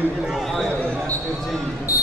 2, Ohio, match 15.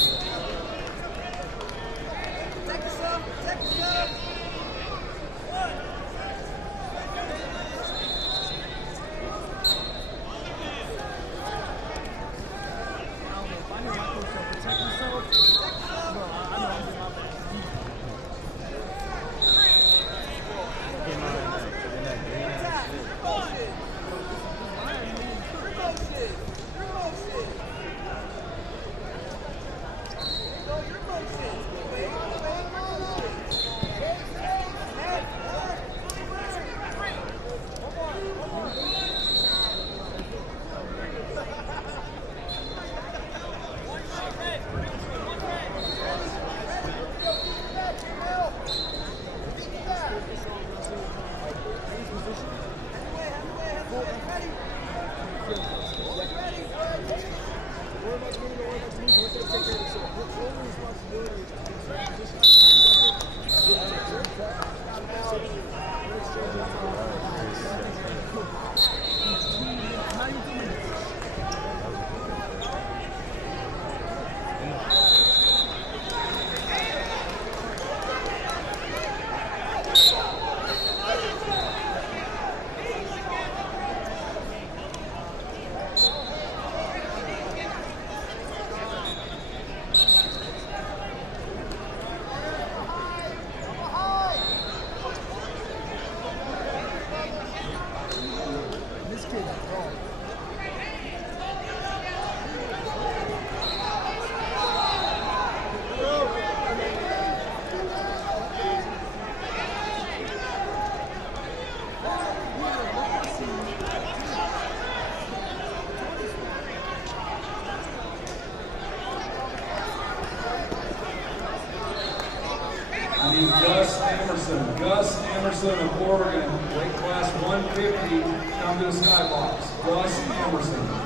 Gus Emerson of Oregon, weight class 150, come to the skybox. Gus Emerson.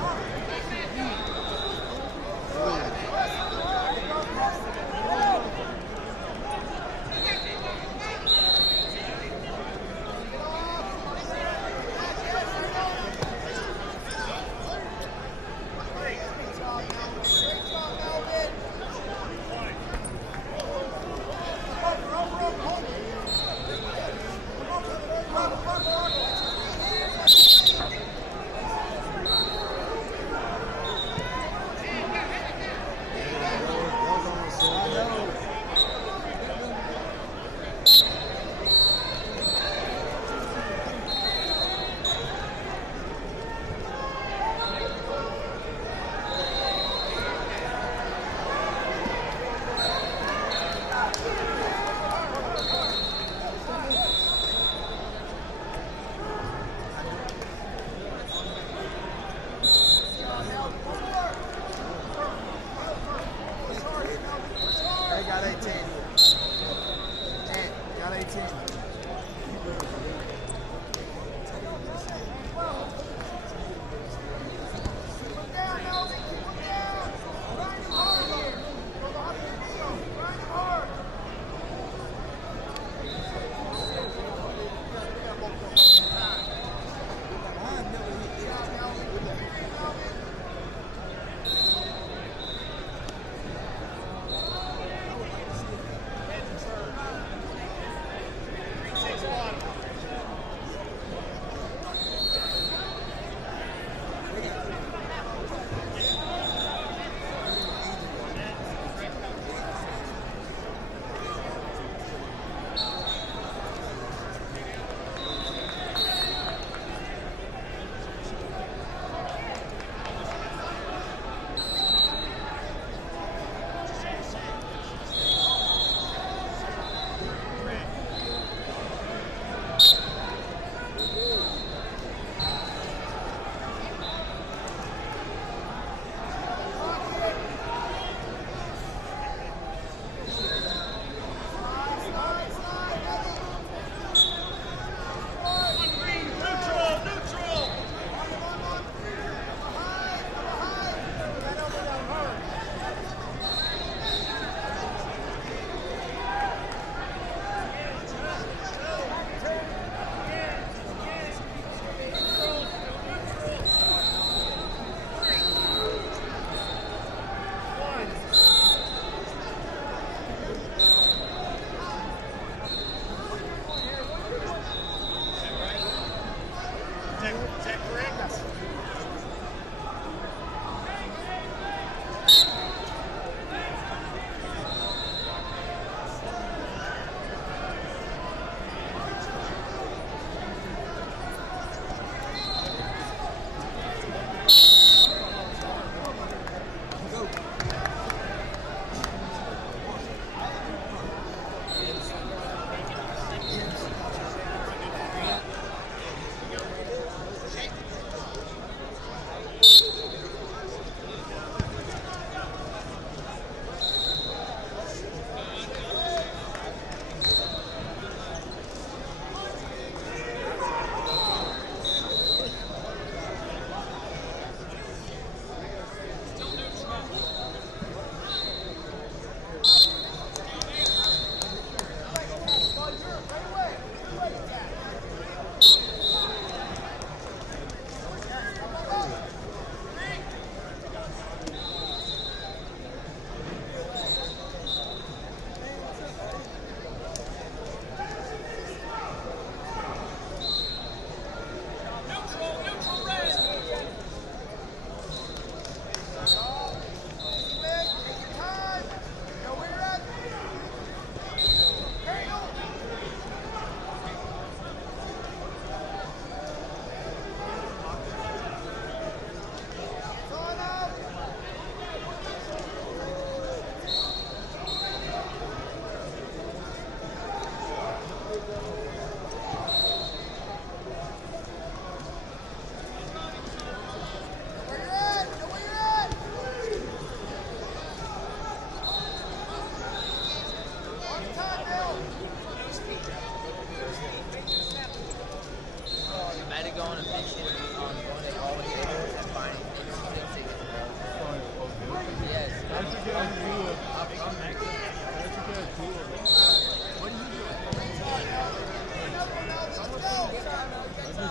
You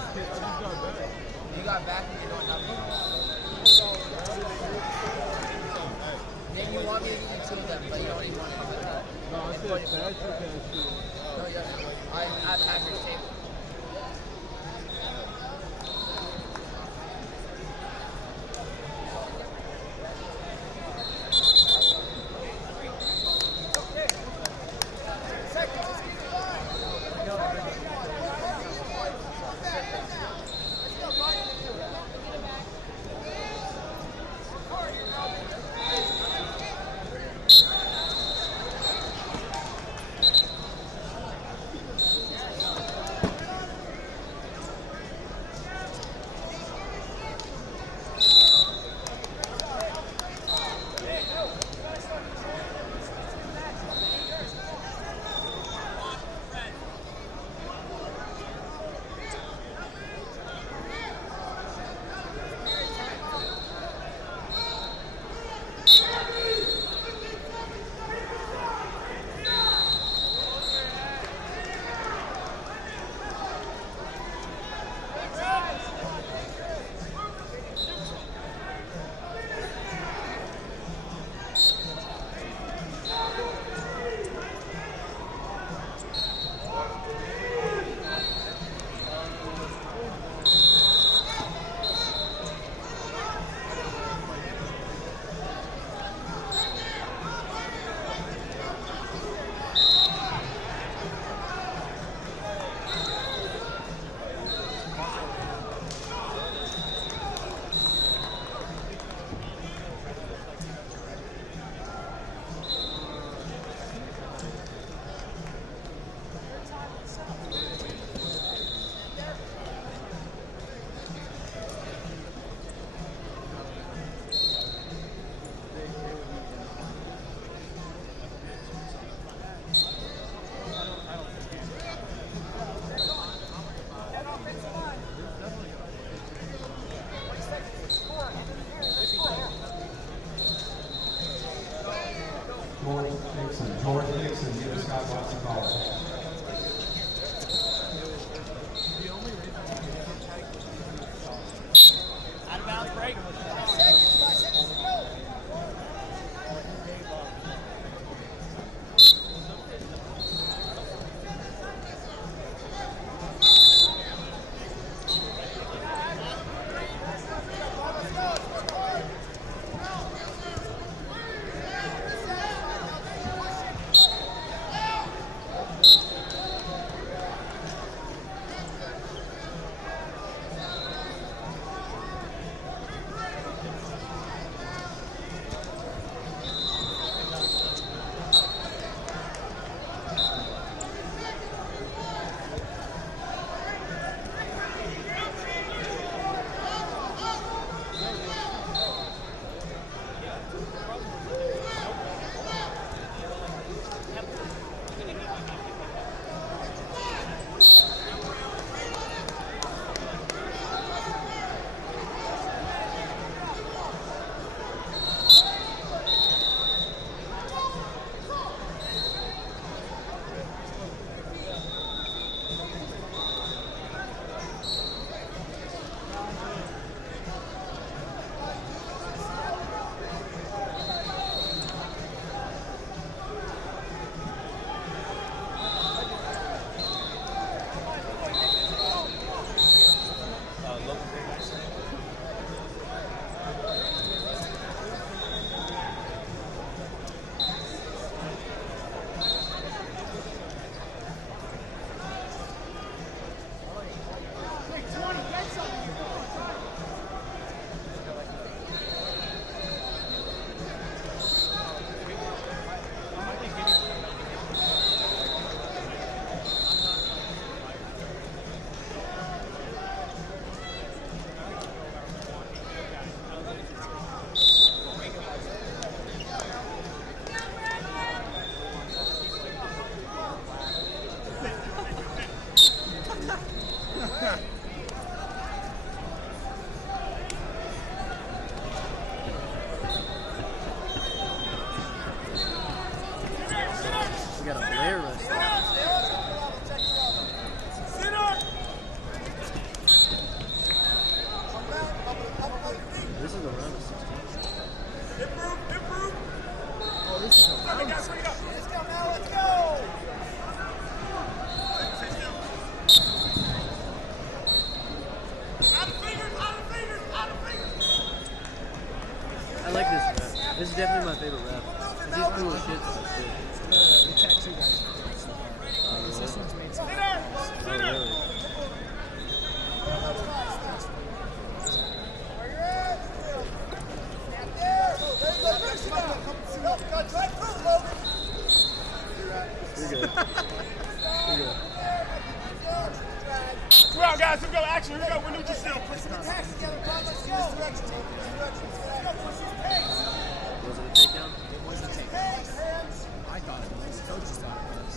got back and you're doing nothing. Maybe you want me to give you two of them, but you don't even want to come with that. No, I said that's okay. No, yes. I have Patrick's tape. He's definitely my favorite ref. He's cool as shit. The tattoo guys. This one's made some. Oh, really? You're good. You're good. Come on, guys. Here we go. Action. Here we go. We need to still. Was it a takedown? It was a takedown. I thought it was. The coaches thought it was.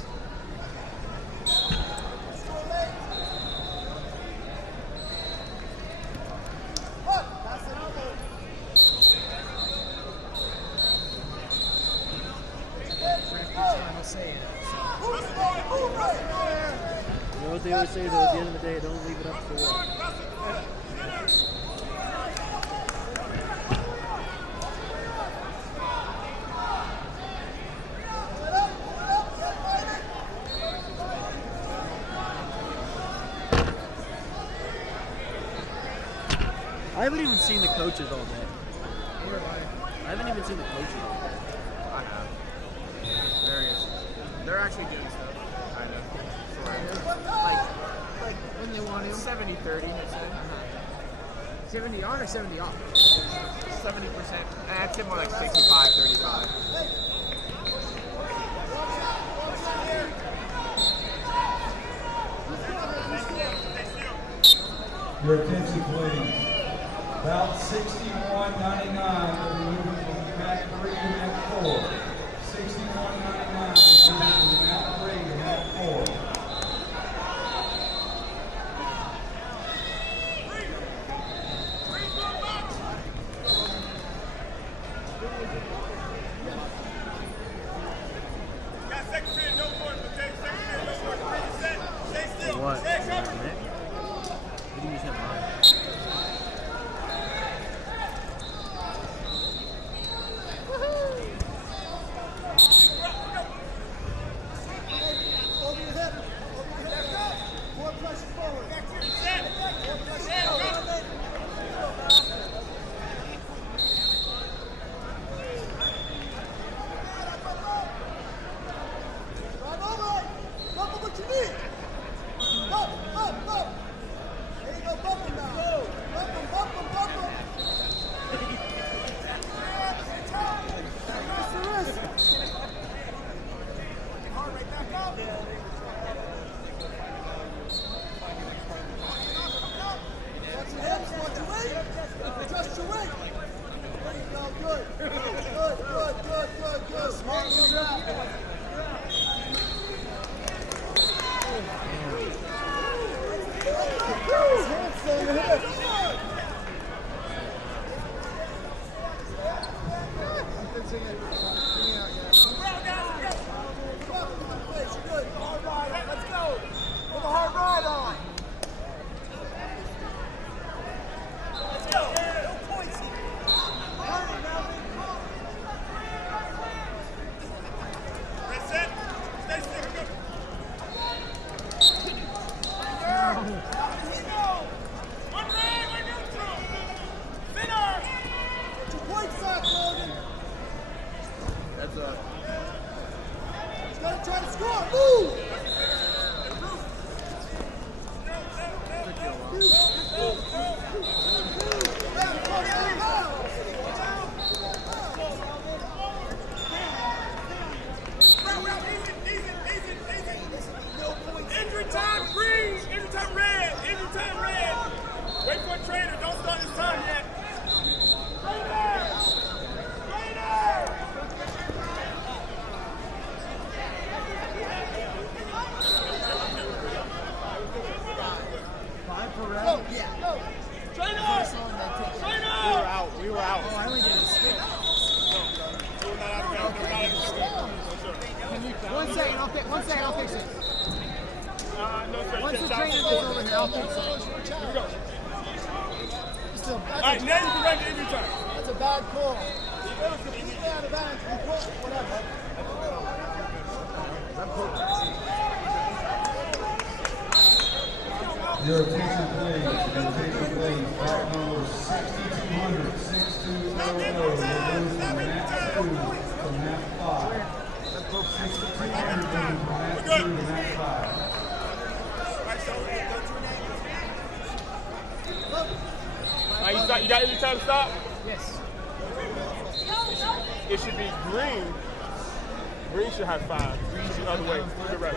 You know what they always say though, at the end of the day, don't leave it up to the ref. I haven't even seen the coaches all day. I haven't even seen the coaches all day. I have. They're actually doing stuff. Kind of. Like when they want to. 70-30, I'd say. 70 on or 70 off? 70%. I'd say more like 65-35. Your attention, please. About 61.99 for the movement from mat 3 to mat 4. 61.99 moving from mat 3 to mat 4. What? What do you use him on? Your attention please. Bout number 6200, 6200 will move from mat 2 to mat 5. 6200 moving from mat 2 to mat 5. You got any time to stop? Yes. It should be green. Green should have 5. Green should be the other way. To the right.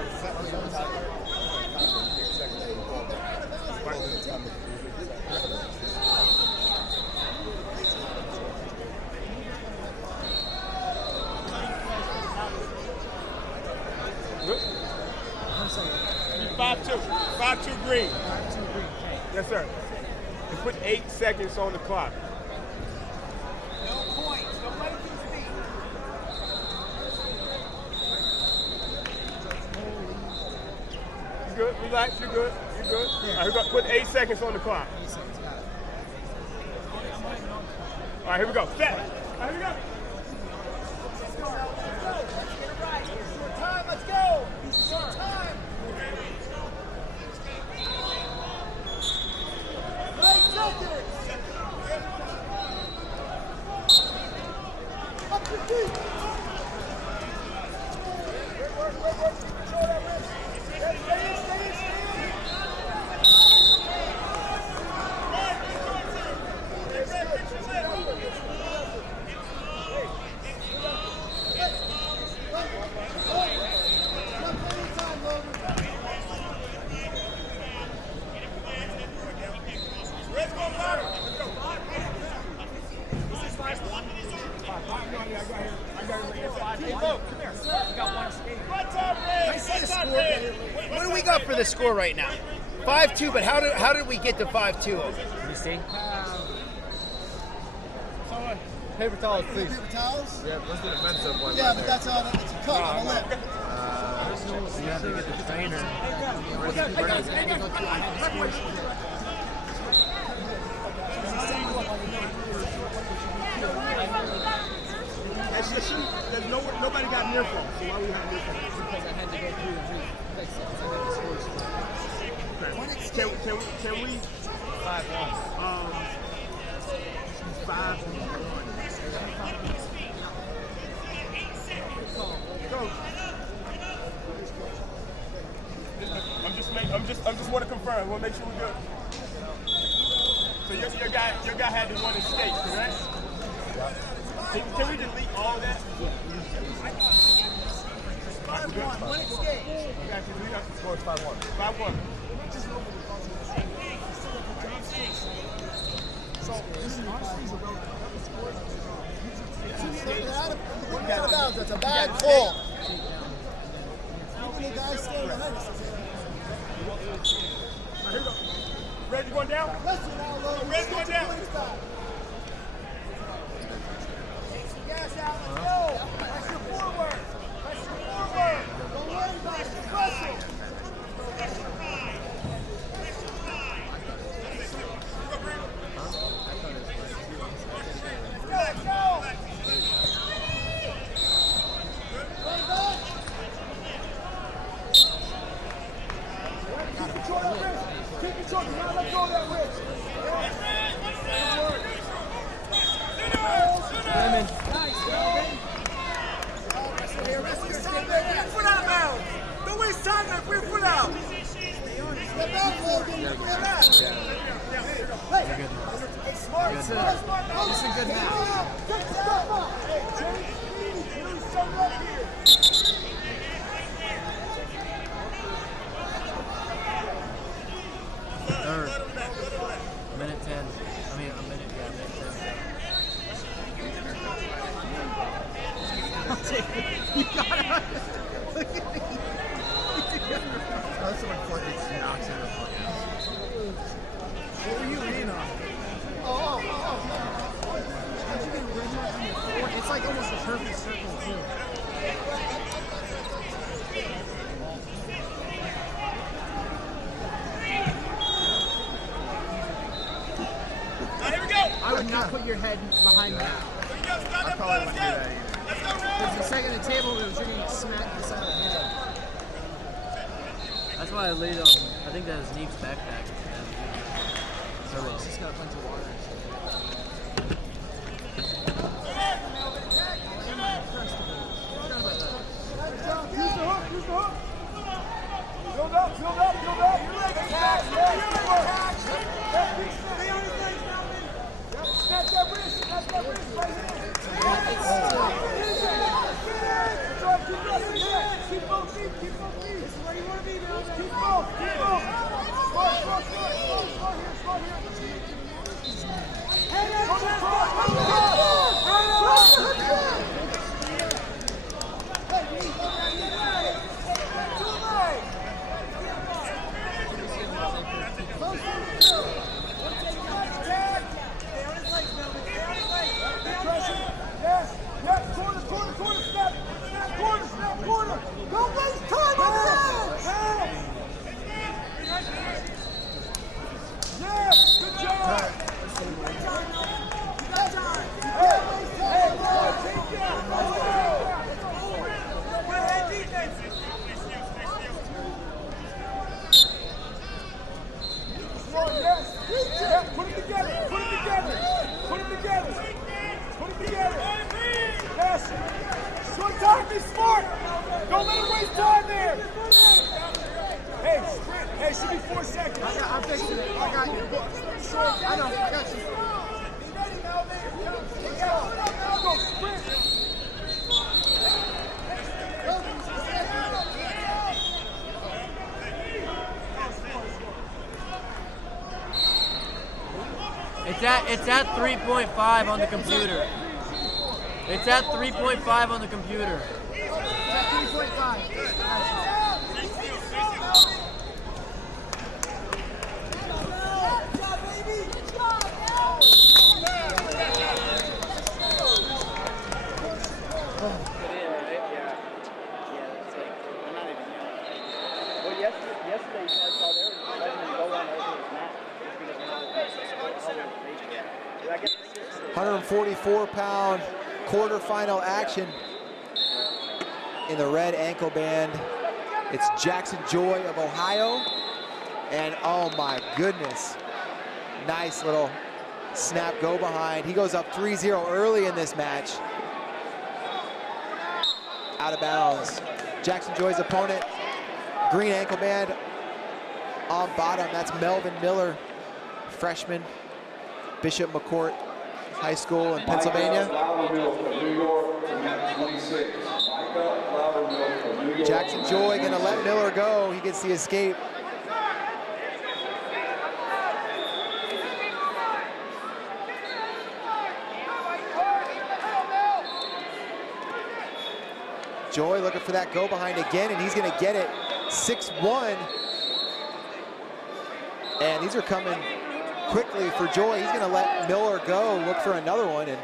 Good. 5-2. 5-2 green. 5-2 green. Okay. Yes, sir. And put 8 seconds on the clock. No points. Don't let it be speed. You good? Relax. You good? You good? All right, we got put 8 seconds on the clock. 8 seconds. Got it. All right, here we go. Set. All right, here we go. Let's go. Short time. Up your feet. What do we got for the score right now? 5-2, but how did we get to 5-2? Let me see. Paper towels, please. Paper towels? Yeah, let's do the defensive one. Yeah, but that's on. It's a cut on the lip. You have to get the trainer. Nobody got near from. So why we have near from? Because I had to go through and replace it. I got the scores. Can we 5-1. 5-1. Go. I just want to confirm. I want to make sure we're good. So your guy had the one in state, correct? Yeah. Can we delete all that? 5-1. One escape. We got the score is 5-1. 5-1. So this is honestly that's a bad pull. Even the guy standing behind us. Red's going down? Red's going down. Gas out, let's go. Pressure forward. Pressure forward. Don't worry about it. Pressure. Let's go. Keep control of that wrist. Keep control. Do not let go of that wrist. Lemon. Put out now. Don't waste time now. Put out. Step back, Logan. Step back. Hey, smart. It's a good match. Hey, James, really something up here. Third. Minute 10. I mean, a minute, yeah, minute 10. You gotta. That's so important. It's knocks in the fucking. What were you leaning on? It's like almost a perfect circle, too. I would not put your head behind that. I probably wouldn't do that either. Because the second the table moves, you're going to smack the side of the head. That's why I laid on, I think that is Neve's backpack. just got a bunch of water. Use the hook, use the hook. Build up, build up, build up. Catch, snap that wrist right here. Keep both feet, keep both feet. This is where you want to be, man. Keep both, keep both. Smart here. Hey, corner. Don't waste time on that. Yeah, good job. Put it together. Yes. Short time, be smart. Don't let him waste time there. Hey, sprint. Hey, should be 4 seconds. I'm fixing it. I got you. I know. I got you. Be ready, Melvin. Go, sprint. It's at 3.5 on the computer. It's at 3.5 on the computer. It's at 3.5. Yesterday you guys saw there was letting them go on over his mat. 144-pound quarterfinal action in the red ankle band. It's Jackson Joy of Ohio. And oh my goodness, nice little snap go behind. He goes up 3-0 early in this match. Out of bounds. Jackson Joy's opponent, green ankle band on bottom. That's Melvin Miller, freshman, Bishop McCourt High School in Pennsylvania. Jackson Joy gonna let Miller go. He gets the escape. Joy looking for that go behind again, and he's gonna get it. 6-1. And these are coming quickly for Joy. He's gonna let Miller go, look for another one, and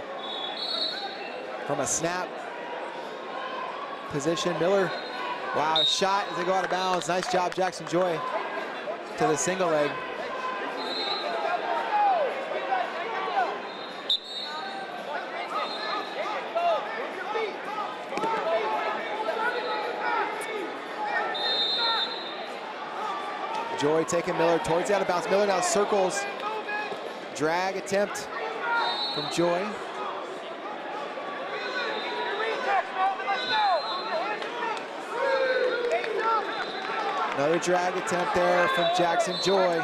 from a snap position, Miller, wow, shot as they go out of bounds. Nice job, Jackson Joy, to the single leg. Joy taking Miller towards the out of bounds. Miller now circles. Drag attempt from Joy. Another drag attempt there from Jackson Joy.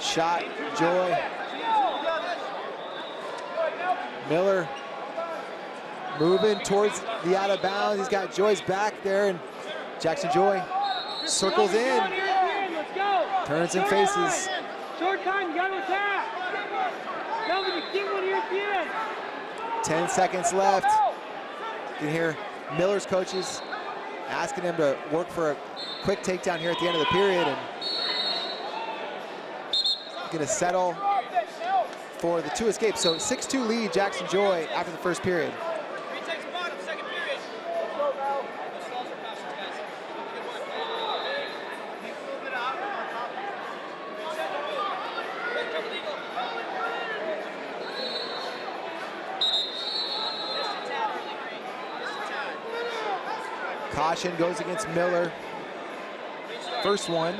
Shot, Joy. Miller moving towards the out of bounds. He's got Joy's back there, and Jackson Joy circles in. Turns and faces. Short time, you gotta attack. Melvin, you get one here at the end. 10 seconds left. You can hear Miller's coaches asking him to work for a quick takedown here at the end of the period, and going to settle for the 2 escapes. So 6-2 lead, Jackson Joy, after the first period. Caution goes against Miller. First one.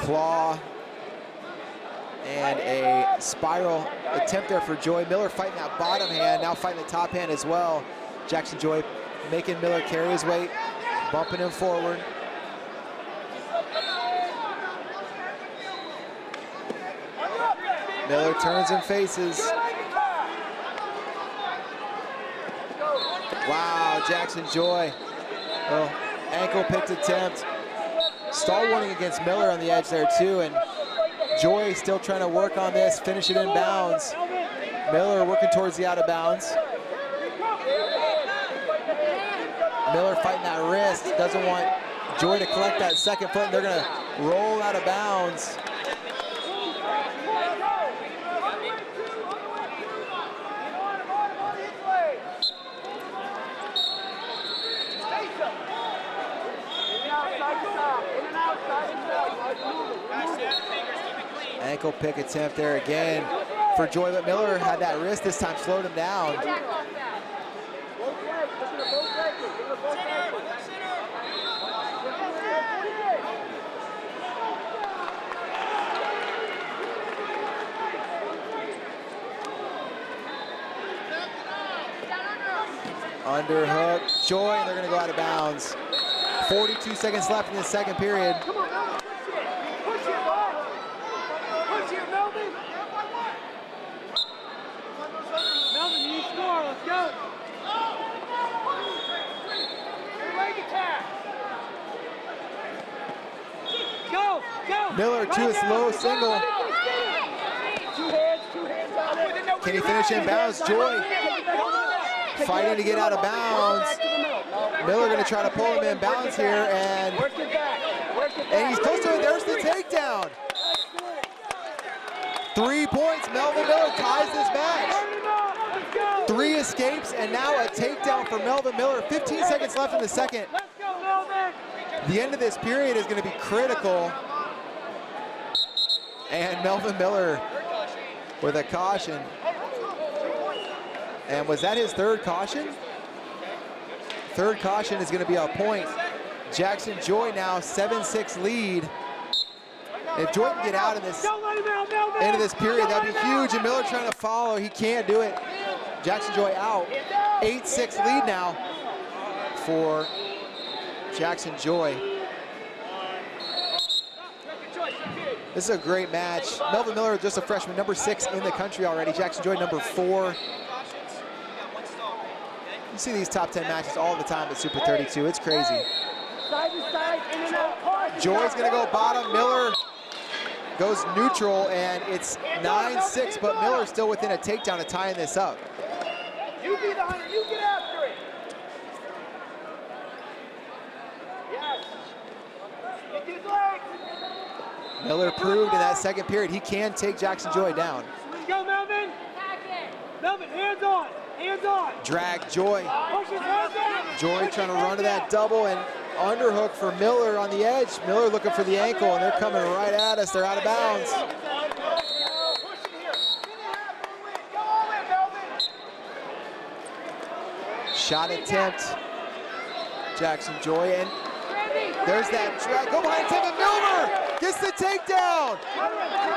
Claw and a spiral attempt there for Joy. Miller fighting that bottom hand, now fighting the top hand as well. Jackson Joy making Miller carry his weight, bumping him forward. Miller turns and faces. Wow, Jackson Joy. Oh, ankle picked attempt. Stall warning against Miller on the edge there too, and Joy still trying to work on this, finish it in bounds. Miller working towards the out of bounds. Miller fighting that wrist, doesn't want Joy to collect that second foot, and they're gonna roll out of bounds. Ankle pick attempt there again for Joy, but Miller had that wrist this time, slowed him down. Underhook, Joy, and they're gonna go out of bounds. 42 seconds left in the second period. Melvin, you need to score. Let's go. Go, go. Miller to his low single. Can he finish in bounds? Joy fighting to get out of bounds. Miller gonna try to pull him in bounds here, and he's close to it. There's the takedown. 3 points. Melvin Miller ties this match. 3 escapes and now a takedown for Melvin Miller. 15 seconds left in the second. The end of this period is going to be critical. And Melvin Miller with a caution. And was that his third caution? Third caution is going to be a point. Jackson Joy now 7-6 lead. If Joy can get out in this end of this period, that'd be huge. And Miller trying to follow, he can't do it. Jackson Joy out. 8-6 lead now for Jackson Joy. This is a great match. Melvin Miller, just a freshman, number 6 in the country already. Jackson Joy, number 4. You see these top 10 matches all the time at Super 32. It's crazy. Joy's gonna go bottom. Miller goes neutral, and it's 9-6, but Miller's still within a takedown of tying this up. You be the hunter, you get after it. Yes. Get his legs. Miller proved in that second period he can take Jackson Joy down. Let's go, Melvin. Melvin, hands on. Hands on. Drag Joy. Push his hands on. Joy trying to run to that double, and underhook for Miller on the edge. Miller looking for the ankle, and they're coming right at us. They're out of bounds. Shot attempt. Jackson Joy, and there's that drag. Go behind Tim, and Miller gets the takedown.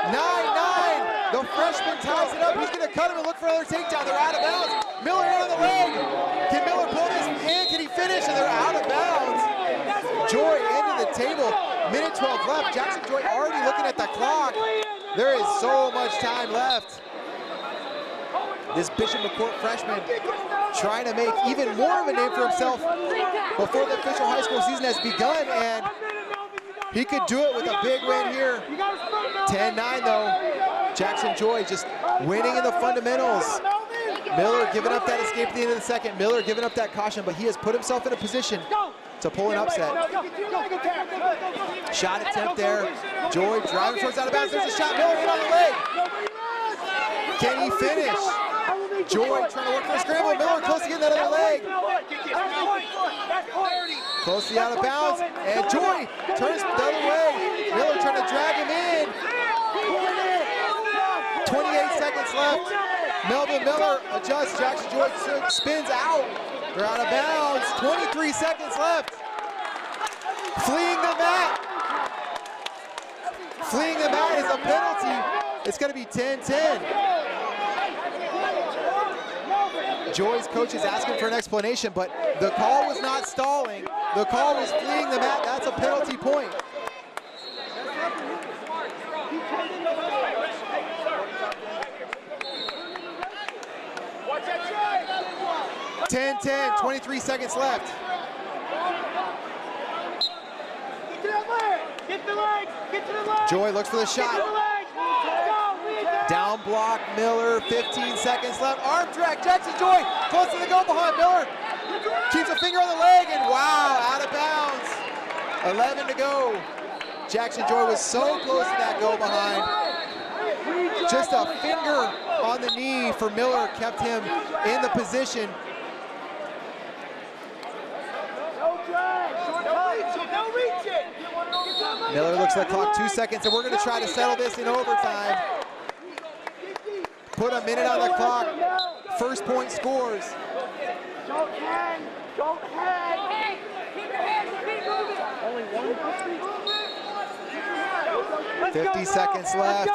9-9. The freshman ties it up. He's going to cut him and look for another takedown. They're out of bounds. Miller in on the leg. Can Miller pull this in? Can he finish? And they're out of bounds. Joy into the table. Minute 12 left. Jackson Joy already looking at the clock. There is so much time left. This Bishop McCourt freshman trying to make even more of a name for himself before the official high school season has begun, and he could do it with a big win here. 10-9 though. Jackson Joy just winning in the fundamentals. Miller giving up that escape at the end of the second. Miller giving up that caution, but he has put himself in a position to pull an upset. Shot attempt there. Joy driving towards out of bounds. There's a shot. Miller in on the leg. Can he finish? Joy trying to work for a scramble. Miller close to getting that other leg. Closely out of bounds, and Joy turns the other way. Miller trying to drag him in. 28 seconds left. Melvin Miller adjusts. Jackson Joy spins out. They're out of bounds. 23 seconds left. Fleeing the mat. Fleeing the mat is a penalty. It's going to be 10-10. Joy's coach is asking for an explanation, but the call was not stalling. The call was fleeing the mat. That's a penalty point. 10-10, 23 seconds left. Joy looks for the shot. Down block, Miller, 15 seconds left. Arm drag, Jackson Joy, close to the go behind Miller. Keeps a finger on the leg, and wow, out of bounds. 11 to go. Jackson Joy was so close to that go behind. Just a finger on the knee for Miller kept him in the position. Miller looks at the clock, 2 seconds, and we're going to try to settle this in overtime. Put a minute on the clock. First point scores. Don't hang. Don't hang. Keep your hands. Keep moving. Only one. 50 seconds left.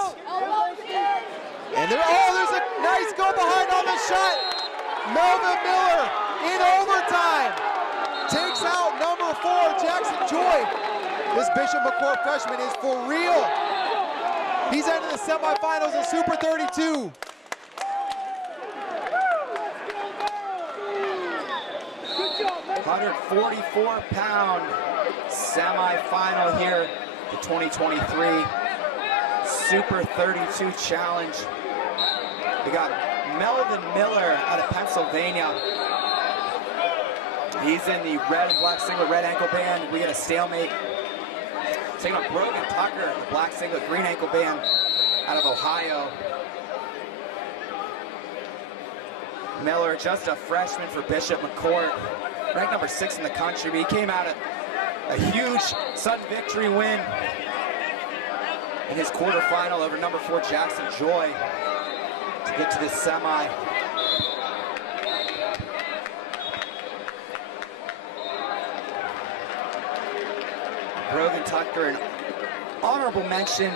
And there's a nice go behind on the shot. Melvin Miller in overtime takes out number 4, Jackson Joy. This Bishop McCourt freshman is for real. He's into the semifinals of Super 32. £144 semifinal here, the 2023 Super 32 Challenge. We got Melvin Miller out of Pennsylvania. He's in the red and black singlet, red ankle band. We get a stalemate. Taking on Brogan Tucker, the black singlet, green ankle band out of Ohio. Miller, just a freshman for Bishop McCourt, ranked number 6 in the country, but he came out of a huge sudden victory win in his quarterfinal over number 4 Jackson Joy to get to this semi. Brogan Tucker, an honorable mention in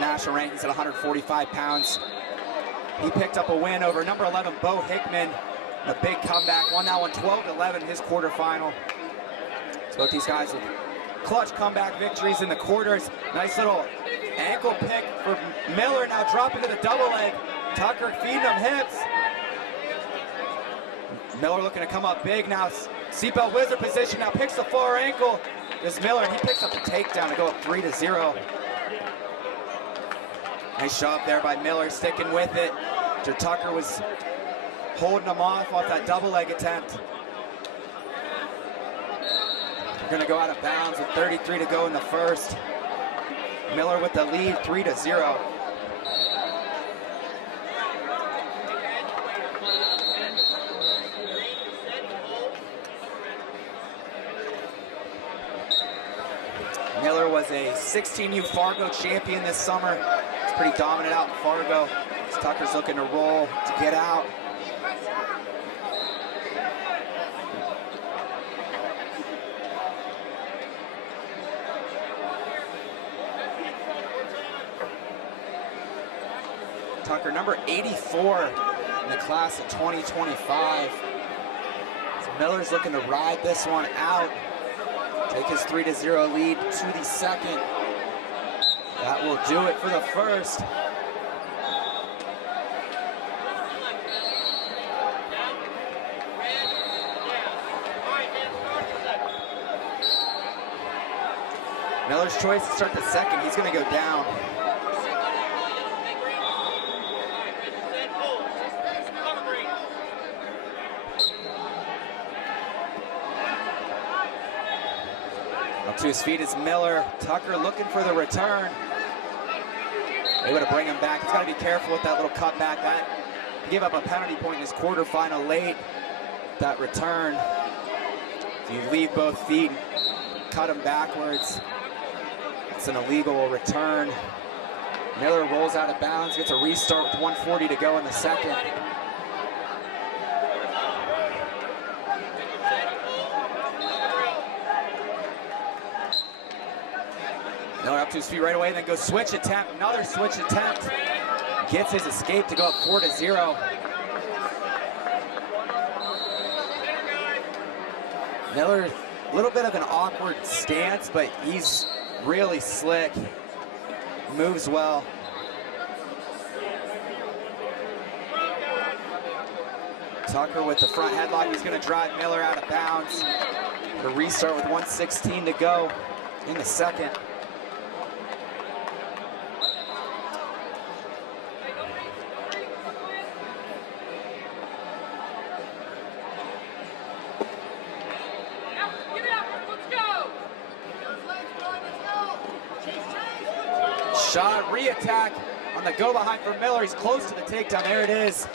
national rankings at 145 pounds. He picked up a win over number 11 Bo Hickman. A big comeback, won that one 12-11 in his quarterfinal. So both these guys with clutch comeback victories in the quarters. Nice little ankle pick for Miller, now dropping to the double leg. Tucker feeding him hips. Miller looking to come up big now. Seatbelt wizard position, now picks the far ankle. This Miller, and he picks up the takedown to go up 3-0. Nice shove there by Miller, sticking with it. Tucker was holding him off that double leg attempt. We're gonna go out of bounds with 33 to go in the first. Miller with the lead, 3-0. Miller was a 16U Fargo champion this summer. He's pretty dominant out in Fargo. Tucker's looking to roll to get out. Tucker, number 84 in the class of 2025. So Miller's looking to ride this one out. Take his 3-0 lead to the second. That will do it for the first. Miller's choice to start the second. He's going to go down. Up to his feet is Miller. Tucker looking for the return. able to bring him back. He's got to be careful with that little cutback. He gave up a penalty point in his quarterfinal late. That return, if you leave both feet, cut him backwards, it's an illegal return. Miller rolls out of bounds, gets a restart with 1:40 to go in the second. Miller up to his feet right away, then goes switch attempt, another switch attempt. Gets his escape to go up 4-0. Miller, a little bit of an awkward stance, but he's really slick, moves well. Tucker with the front headlock, he's gonna drive Miller out of bounds. The restart with 1:16 to go in the second. Shot, re-attack on the go-behind for Miller. He's close to the takedown. There it is.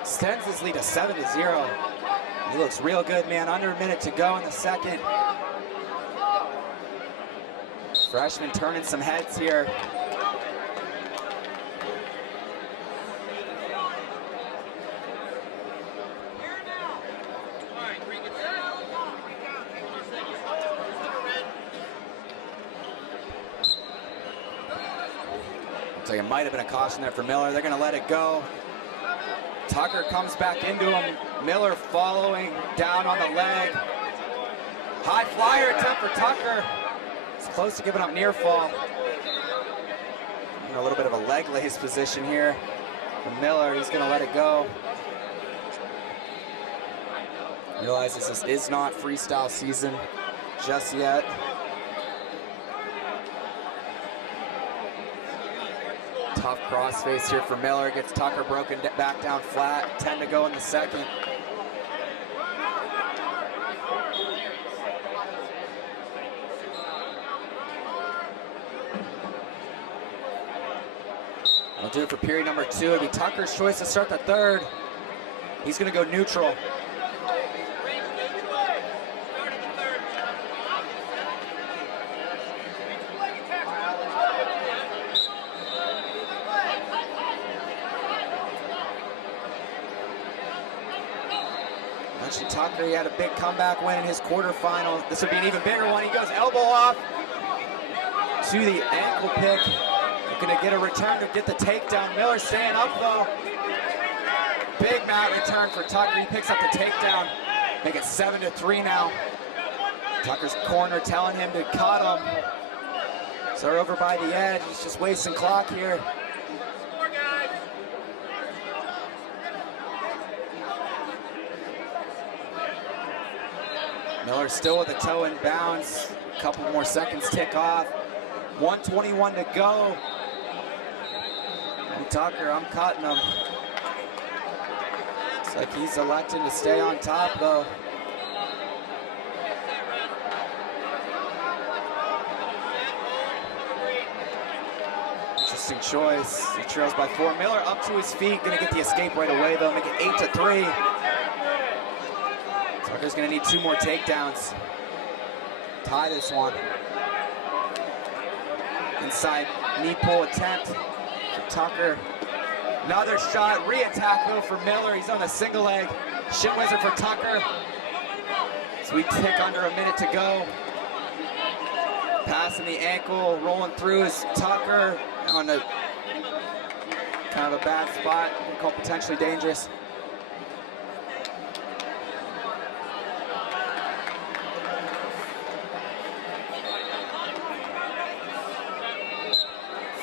Extends his lead to 7-0. He looks real good, man. Under a minute to go in the second. Freshman turning some heads here. So it might have been a caution there for Miller. They're gonna let it go. Tucker comes back into him. Miller following down on the leg. High flyer attempt for Tucker. It's close to giving up near fall. A little bit of a leg lace position here for Miller. He's gonna let it go. Realizes this is not freestyle season just yet. Tough crossface here for Miller. Gets Tucker broken back down flat. 10 to go in the second. I'll do it for period number 2. It'll be Tucker's choice to start the third. He's gonna go neutral. Tucker, he had a big comeback win in his quarterfinal. This would be an even bigger one. He goes elbow off to the ankle pick. Gonna get a return to get the takedown. Miller staying up though. Big mat return for Tucker. He picks up the takedown. Make it 7-3 now. Tucker's corner telling him to cut him. So they're over by the edge. He's just wasting clock here. Miller still with a toe in bounds. A couple more seconds tick off. 1:21 to go. And Tucker, I'm cutting him. Looks like he's electing to stay on top though. Interesting choice. He trails by 4. Miller up to his feet. Gonna get the escape right away though. Make it 8-3. Tucker's gonna need 2 more takedowns. Tie this one. Inside knee pull attempt for Tucker. Another shot, re-attack though for Miller. He's on a single leg. Shin wizard for Tucker. So we tick under a minute to go. Passing the ankle, rolling through is Tucker on a kind of a bad spot. We'll call potentially dangerous.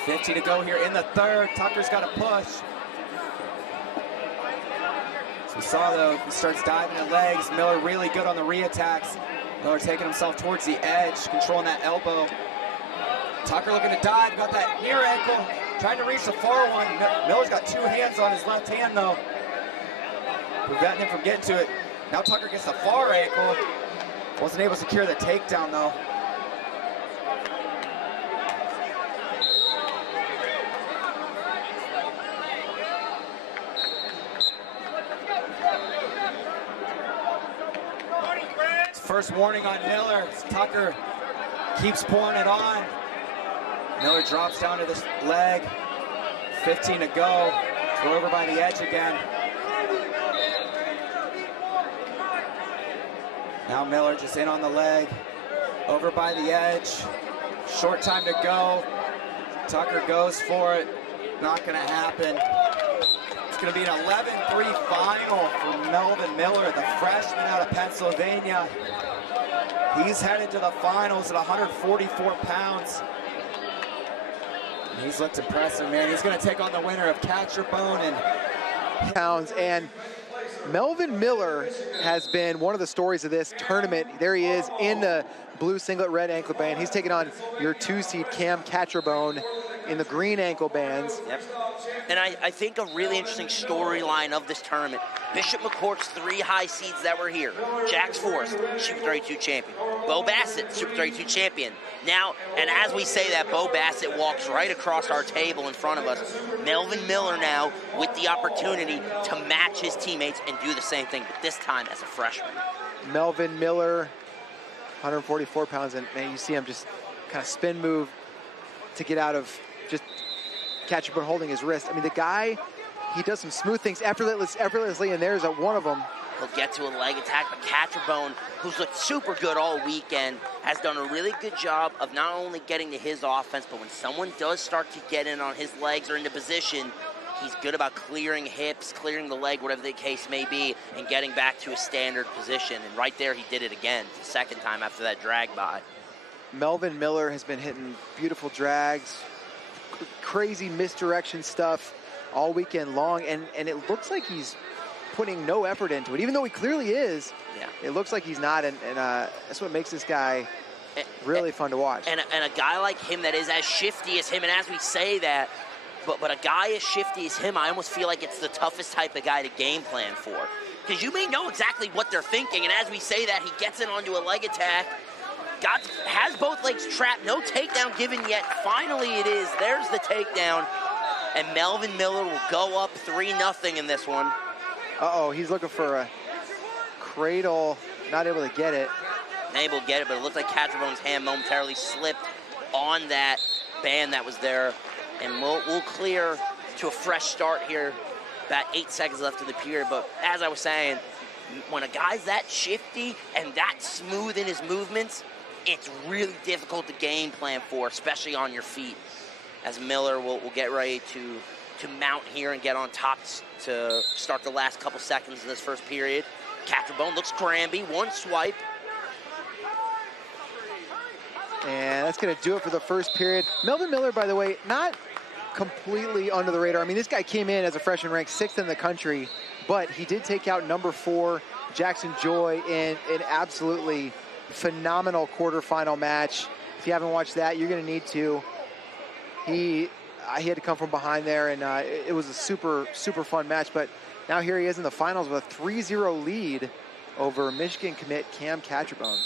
$50 to go here in the third. Tucker's got to push. So we saw though, he starts diving at legs. Miller really good on the re-attacks. Miller taking himself towards the edge, controlling that elbow. Tucker looking to dive, got that near ankle, trying to reach the far one. Miller's got 2 hands on his left hand though, preventing him from getting to it. Now Tucker gets the far ankle. Wasn't able to secure the takedown though. first warning on Miller. Tucker keeps pouring it on. Miller drops down to the leg. 15 to go. We're over by the edge again. Now Miller just in on the leg. Over by the edge. Short time to go. Tucker goes for it. Not gonna happen. It's gonna be an 11-3 final for Melvin Miller, the freshman out of Pennsylvania. He's headed to the finals at 144 pounds. He's looked impressive, man. He's gonna take on the winner of Catcher Bone and pounds. And Melvin Miller has been one of the stories of this tournament. There he is in the blue singlet, red ankle band. He's taking on your 2-seed Cam Catcherbone in the green ankle bands. Yep. And I think a really interesting storyline of this tournament, Bishop McCourt's 3 high seeds that were here. Jax Forrest, Super 32 champion. Bo Bassett, Super 32 champion. Now, and as we say that, Bo Bassett walks right across our table in front of us. Melvin Miller now with the opportunity to match his teammates and do the same thing, but this time as a freshman. Melvin Miller, 144 pounds, and man, you see him just kind of spin move to get out of just Catcherbone holding his wrist. I mean, the guy, he does some smooth things effortlessly, and there's one of them. He'll get to a leg attack, but Catcherbone, who's looked super good all weekend, has done a really good job of not only getting to his offense, but when someone does start to get in on his legs or into position, he's good about clearing hips, clearing the leg, whatever the case may be, and getting back to a standard position. And right there, he did it again, the second time after that drag by. Melvin Miller has been hitting beautiful drags, crazy misdirection stuff all weekend long, and it looks like he's putting no effort into it, even though he clearly is. Yeah. It looks like he's not, and that's what makes this guy really fun to watch. And a guy like him that is as shifty as him, and as we say that, but a guy as shifty as him, I almost feel like it's the toughest type of guy to game plan for. Because you may know exactly what they're thinking, and as we say that, he gets in onto a leg attack, has both legs trapped, no takedown given yet. Finally it is, there's the takedown, and Melvin Miller will go up 3-0 in this one. Uh-oh, he's looking for a cradle, not able to get it. Able to get it, but it looked like Catcherbone's hand momentarily slipped on that band that was there. And we'll clear to a fresh start here. About 8 seconds left in the period, but as I was saying, when a guy's that shifty and that smooth in his movements, it's really difficult to game plan for, especially on your feet. As Miller will get ready to mount here and get on top to start the last couple seconds of this first period. Catcherbone looks Granby, one swipe. And that's going to do it for the first period. Melvin Miller, by the way, not completely under the radar. I mean, this guy came in as a freshman ranked 6th in the country, but he did take out number 4, Jackson Joy, in an absolutely phenomenal quarterfinal match. If you haven't watched that, you're going to need to. He had to come from behind there, and it was a super fun match. But now here he is in the finals with a 3-0 lead over Michigan commit Cam Catcherbone.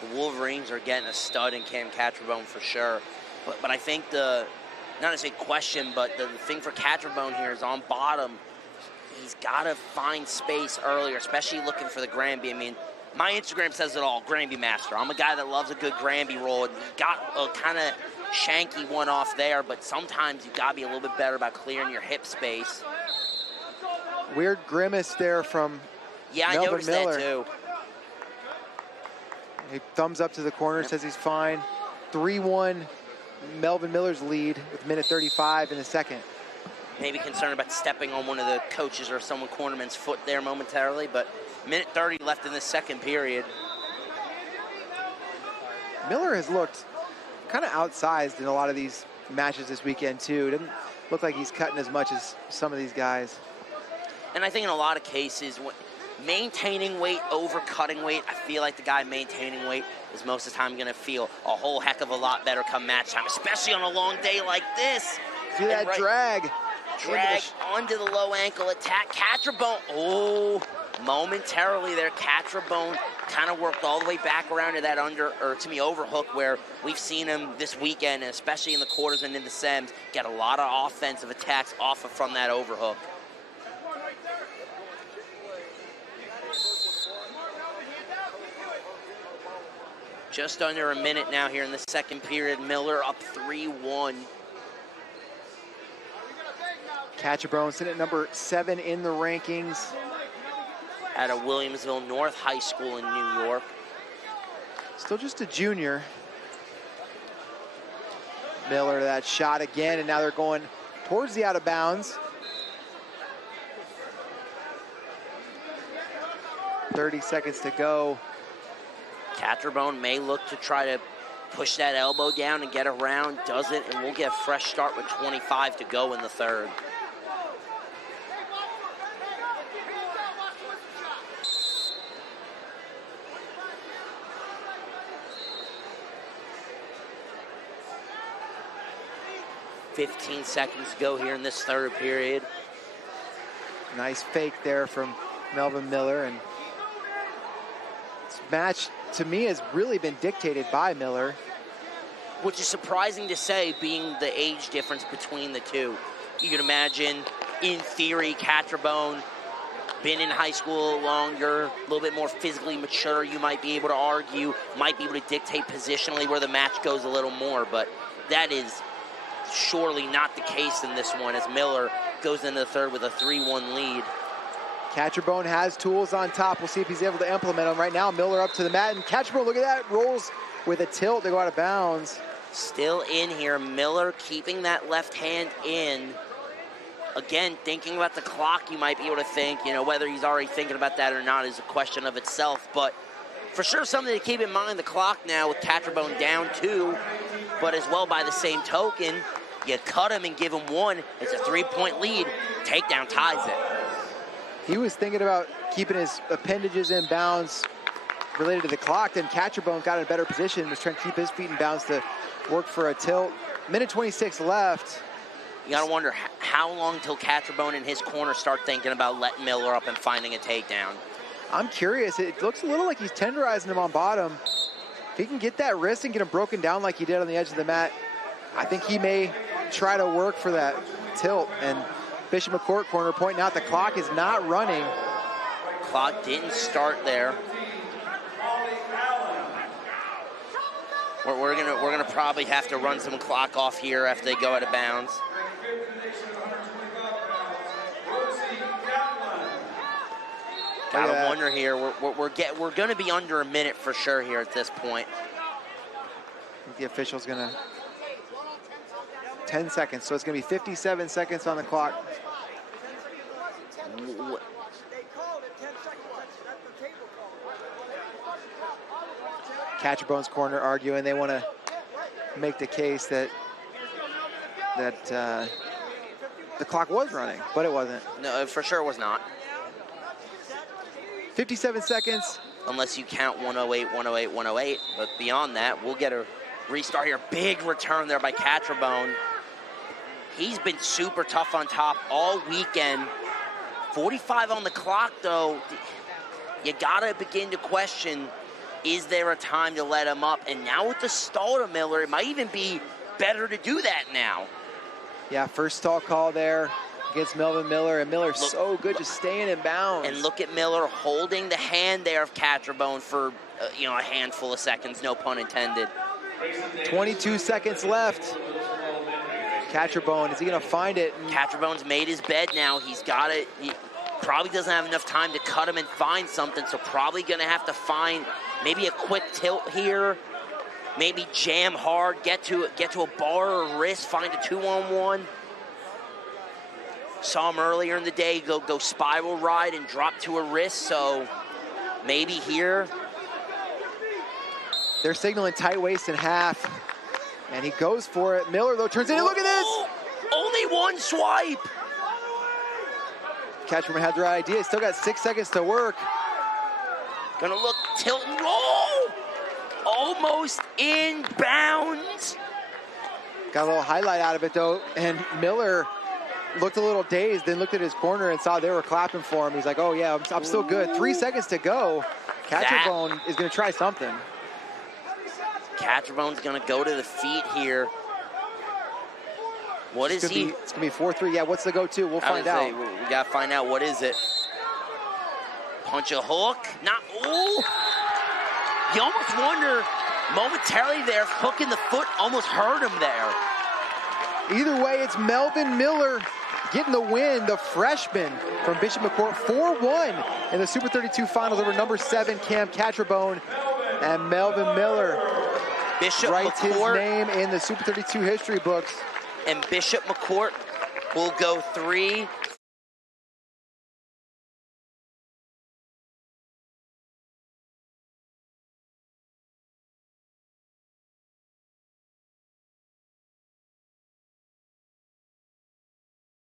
The Wolverines are getting a stud in Cam Catcherbone for sure. But I think not necessarily question, but the thing for Catcherbone here is on bottom, he's got to find space earlier, especially looking for the Granby. I mean, my Instagram says it all, Granby master. I'm a guy that loves a good Granby roll. And got a kind of shanky one off there, but sometimes you've got to be a little bit better about clearing your hip space. Weird grimace there from Melvin I noticed Miller. that too. He thumbs up to the corner, says he's fine. 3-1 Melvin Miller's lead with minute 35 in the second. Maybe concerned about stepping on one of the coaches or someone cornerman's foot there momentarily, but minute 30 left in the second period. Miller has looked kind of outsized in a lot of these matches this weekend too. It doesn't look like he's cutting as much as some of these guys. And I think in a lot of cases, maintaining weight over cutting weight, I feel like the guy maintaining weight is most of the time going to feel a whole heck of a lot better come match time, especially on a long day like this. See that drag onto the low ankle attack. Catcherbone, momentarily there, Catcherbone kind of worked all the way back around to that overhook where we've seen him this weekend, and especially in the quarters and in the sems, get a lot of offensive attacks from that overhook. Just under a minute now here in the second period. Miller up 3-1. Catcherbone sitting at number 7 in the rankings. At a Williamsville North High School in New York. Still just a junior. Miller, that shot again, and now they're going towards the out of bounds. 30 seconds to go. Catcherbone may look to try to push that elbow down and get around. Doesn't, and we'll get a fresh start with 25 to go in the third. .15 seconds to go here in this third period. Nice fake there from Melvin Miller, and this match to me has really been dictated by Miller. Which is surprising to say, being the age difference between the two. You can imagine, in theory, Catcherbone, been in high school longer, a little bit more physically mature, you might be able to argue, might be able to dictate positionally where the match goes a little more, but that is surely not the case in this one, as Miller goes into the third with a 3-1 lead. Catcherbone has tools on top. We'll see if he's able to implement them. Right now, Miller up to the mat, and Catcherbone, look at that, rolls with a tilt to go out of bounds. Still in here, Miller keeping that left hand in. Again, thinking about the clock, you might be able to think, you know, whether he's already thinking about that or not is a question of itself, but for sure something to keep in mind, the clock now with Catcherbone down 2, but as well by the same token, you cut him and give him 1, it's a 3-point lead, takedown ties it. He was thinking about keeping his appendages in bounds related to the clock, then Catcherbone got in a better position, was trying to keep his feet in bounds to work for a tilt. Minute 26 left. You gotta wonder how long till Catcherbone in his corner start thinking about letting Miller up and finding a takedown. I'm curious, it looks a little like he's tenderizing him on bottom. If he can get that wrist and get him broken down like he did on the edge of the mat, I think he may try to work for that tilt. And Bishop McCourt corner pointing out the clock is not running. Clock didn't start there. We're gonna probably have to run some clock off here after they go out of bounds. Gotta wonder here. We're gonna be under a minute for sure here at this point. I think the official's gonna 10 seconds, so it's gonna be 57 seconds on the clock. Catcherbone's corner arguing they want to make the case that the clock was running, but it wasn't. No, for sure was not. 57 seconds. Unless you count 108, 108, 108, but beyond that, we'll get a restart here. Big return there by Catcherbone. He's been super tough on top all weekend. 45 on the clock, though. You gotta begin to question, is there a time to let him up? And now with the stall to Miller, it might even be better to do that now. Yeah, first stall call there against Melvin Miller, and Miller's so good just staying in bounds. And look at Miller holding the hand there of Catcherbone for a handful of seconds, no pun intended. 22 seconds left. Catcherbone, is he gonna find it? Catcherbone's made his bed now. He's got it. He probably doesn't have enough time to cut him and find something, so probably gonna have to find maybe a quick tilt here. Maybe jam hard, get to a bar or wrist, find a 2-on-1. Saw him earlier in the day go spiral ride and drop to a wrist, so maybe here. They're signaling tight waist in half, and he goes for it. Miller, though, turns in, and look at this! Only one swipe! Catcherbone had the right idea. Still got 6 seconds to work. Gonna look, tilt and roll! Almost in bounds. Got a little highlight out of it, though, and Miller looked a little dazed, then looked at his corner and saw they were clapping for him. He's like, oh yeah, I'm still good. 3 seconds to go. Catcherbone is gonna try something. Catcherbone's gonna go to the feet here. What is he? It's gonna be 4-3. Yeah, what's the go-to? We'll find out. We gotta find out what is it. Punch a hook. Not. Ooh. You almost wonder momentarily there, hooking the foot, almost hurt him there. Either way, it's Melvin Miller getting the win, the freshman from Bishop McCourt, 4-1 in the Super 32 finals over number 7 Cam Catrabone. And Melvin Miller Bishop writes McCourt, his name in the Super 32 history books. and Bishop McCourt will go 3